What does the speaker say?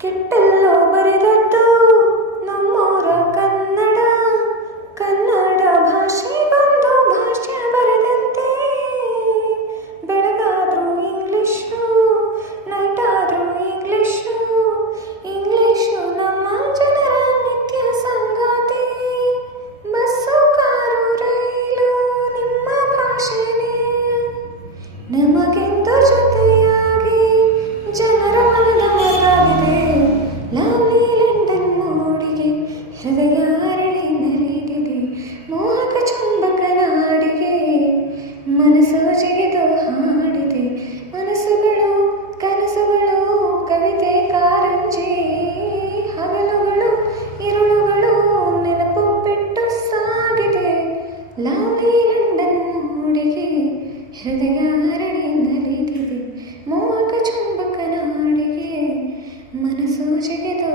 ಕೆಟ್ಟಲ್ಲೋ ಬರೆದದ್ದು ನಮ್ಮೂರ ಕನ್ನಡ, ಕನ್ನಡ ಭಾಷೆಗೊಂದು ಭಾಷೆ ಬರೆದಂತೆ. ಬೆಳಗಾದ್ರೂ ಇಂಗ್ಲಿಷು, ನೈಟಾದ್ರೂ ಇಂಗ್ಲಿಷು, ಇಂಗ್ಲಿಷು ನಮ್ಮ ಜನರ ನಿತ್ಯ ಸಂಗಾತಿ. ಬಸ್ಸು ಕಾರು ರೈಲು ನಿಮ್ಮ ಭಾಷೆನೇ, ನಮಗೆಂದು ಜೊತೆಯಾಗಿ ಜನರ ಮನದ ಮಾತಾಗಿದೆ. ಲವ್ಲಿ ಲಂಡನ್ ಮೂಡಿಗೆ ಹೃದಯ ಅರಳಿ ನರಿದಿದೆ. ಮೋಹಕ ಚುಂಬಕ ನಾಡಿಗೆ ಮನಸ್ಸು ಜಿಗಿದು ಹಾಡಿದೆ. ಮನಸ್ಸುಗಳು ಕನಸುಗಳು ಕವಿತೆ ಕಾರಂಜಿ, ಹಗಲುಗಳು ಇರುಳುಗಳು ನೆನಪು ಬಿಟ್ಟು ಸಾಗಿದೆ. ಲವ್ಲಿ ಲಂಡನ್ ಮೂಡಿಗೆ ಹೃದಯ ಅರಳಿ ನಲಿದಿದೆ. ಮೋಹಕ ಚುಂಬಕ ನಾಡಿಗೆ ಮನಸ್ಸು ಜಿಗಿದು